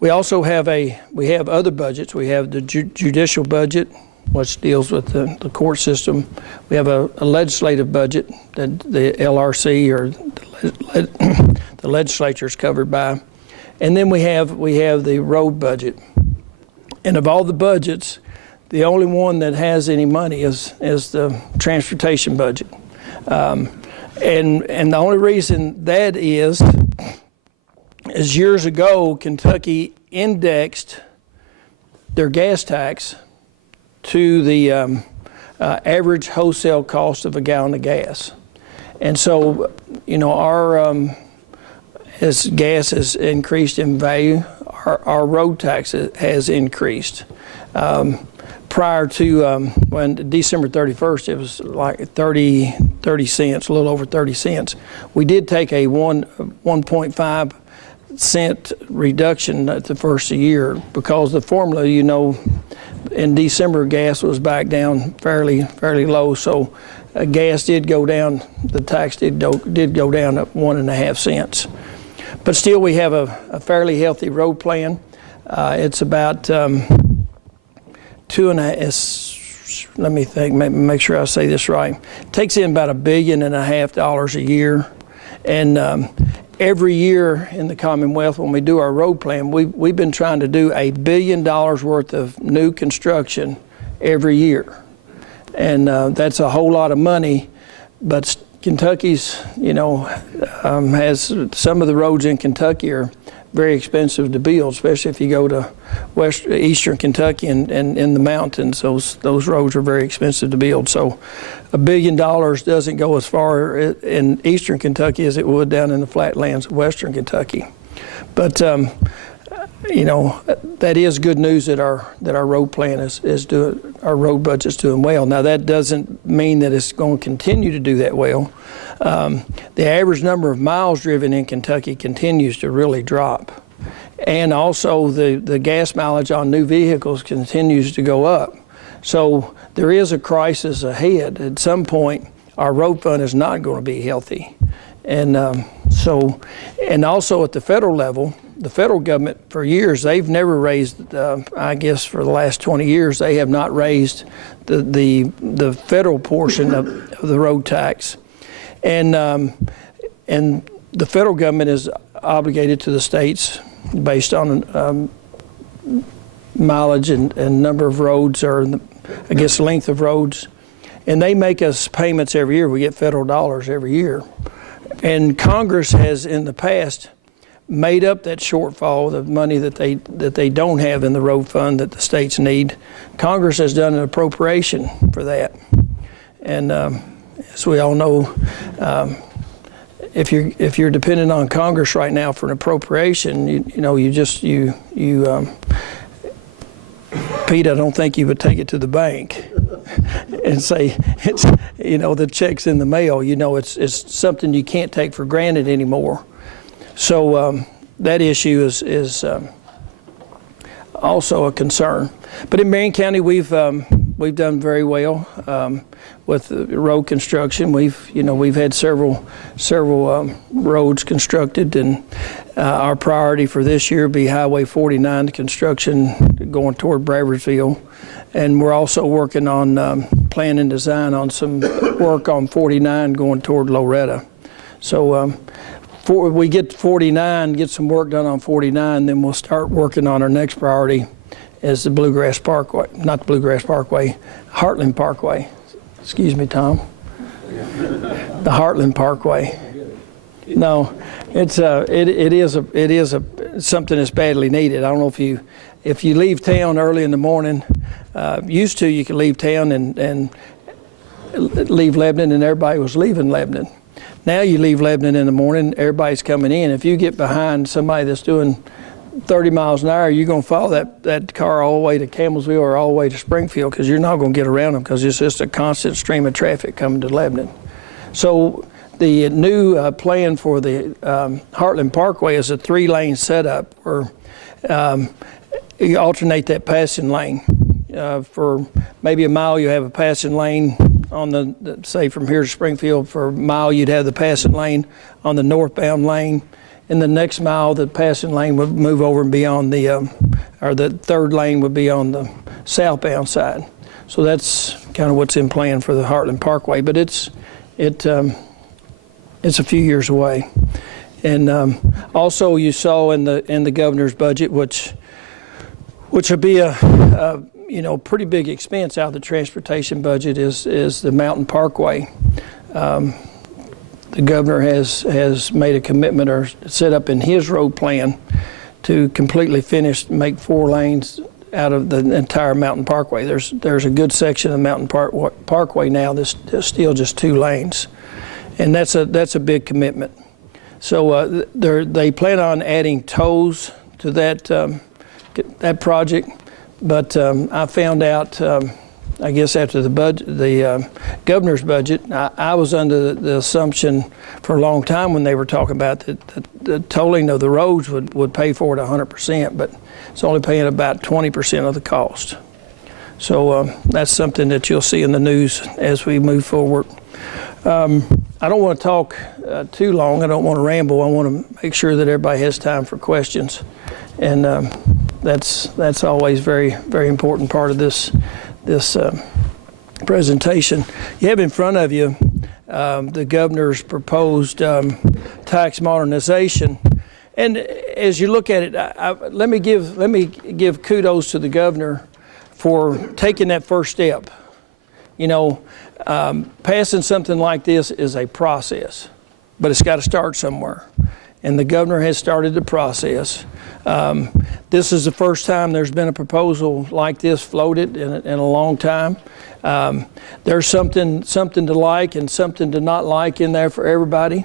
We also have other budgets. We have the judicial budget, which deals with the court system. We have a legislative budget that the LRC or the legislature is covered by. And then we have the road budget. And of all the budgets, the only one that has any money is the transportation budget. And the only reason that is years ago, Kentucky indexed their gas tax to the average wholesale cost of a gallon of gas. And so, our as gas has increased in value, our road tax has increased. Prior to when December 31st, it was like 30 cents, a little over 30 cents. We did take a 1.5 cent reduction at the first of the year because the formula, in December gas was back down fairly low. So gas did go down. The tax did go down at 1.5 cents. But still, we have a fairly healthy road plan. It's about 2.5. Let me think. Make sure I say this right. It takes in about $1.5 billion a year, and every year in the Commonwealth, when we do our road plan, we've been trying to do $1 billion worth of new construction every year, and that's a whole lot of money. But Kentucky's, has some of the roads in Kentucky are very expensive to build, especially if you go to eastern Kentucky and in the mountains. Those roads are very expensive to build. So $1 billion doesn't go as far in eastern Kentucky as it would down in the flatlands of western Kentucky. But that is good news that our road plan is doing, our road budget's doing well. Now that doesn't mean that it's going to continue to do that well. The average number of miles driven in Kentucky continues to really drop. And also the gas mileage on new vehicles continues to go up. So there is a crisis ahead. At some point, our road fund is not going to be healthy. And and also at the federal level, the federal government for years, they've never raised, I guess for the last 20 years, they have not raised the federal portion of the road tax. And the federal government is obligated to the states based on mileage and number of roads, or I guess length of roads. And they make us payments every year. We get federal dollars every year. And Congress has in the past made up that shortfall, the money that they don't have in the road fund that the states need. Congress has done an appropriation for that. And as we all know, if you're dependent on Congress right now for an appropriation, Pete, I don't think you would take it to the bank and say, the check's in the mail. It's something you can't take for granted anymore. So that issue is also a concern. But in Marion County, we've done very well with road construction. We've had several roads constructed, and our priority for this year will be Highway 49 construction going toward Bradfordsville. And we're also working on plan and design on some work on 49 going toward Loretta. So we get to 49, get some work done on 49, then we'll start working on our next priority is the Bluegrass Parkway, not the Bluegrass Parkway, Heartland Parkway. Excuse me, Tom. The Heartland Parkway. No, it is something that's badly needed. I don't know if you leave town early in the morning. Used to, you could leave town and leave Lebanon, and everybody was leaving Lebanon. Now you leave Lebanon in the morning, everybody's coming in. If you get behind somebody that's doing 30 miles an hour, you're going to follow that car all the way to Campbellsville or all the way to Springfield, because you're not going to get around them because it's just a constant stream of traffic coming to Lebanon. So the new plan for the Heartland Parkway is a 3-lane setup where you alternate that passing lane. For maybe a mile, you have a passing lane on say from here to Springfield. For a mile, you'd have the passing lane on the northbound lane, and the next mile, the passing lane would move over and be on the, or the third lane would be on the southbound side. So that's kind of what's in plan for the Heartland Parkway, but it's a few years away. And also, you saw in the governor's budget, which would be a pretty big expense out of the transportation budget, is the Mountain Parkway. The governor has made a commitment, or set up in his road plan, to completely make 4 lanes out of the entire Mountain Parkway. There's a good section of Mountain Parkway now that's still just 2 lanes, and that's a big commitment. So they plan on adding tolls to that project, but I found out, I guess after the governor's budget, I was under the assumption for a long time when they were talking about that the tolling of the roads would pay for it 100%, but it's only paying about 20% of the cost. So that's something that you'll see in the news as we move forward. I don't want to talk too long. I don't want to ramble. I want to make sure that everybody has time for questions, and that's always very, very important part of this presentation. You have in front of you the governor's proposed tax modernization, and as you look at it, let me give kudos to the governor for taking that first step. You know, passing something like this is a process, but it's got to start somewhere. And the governor has started the process. This is the first time there's been a proposal like this floated in a long time. There's something to like and something to not like in there for everybody.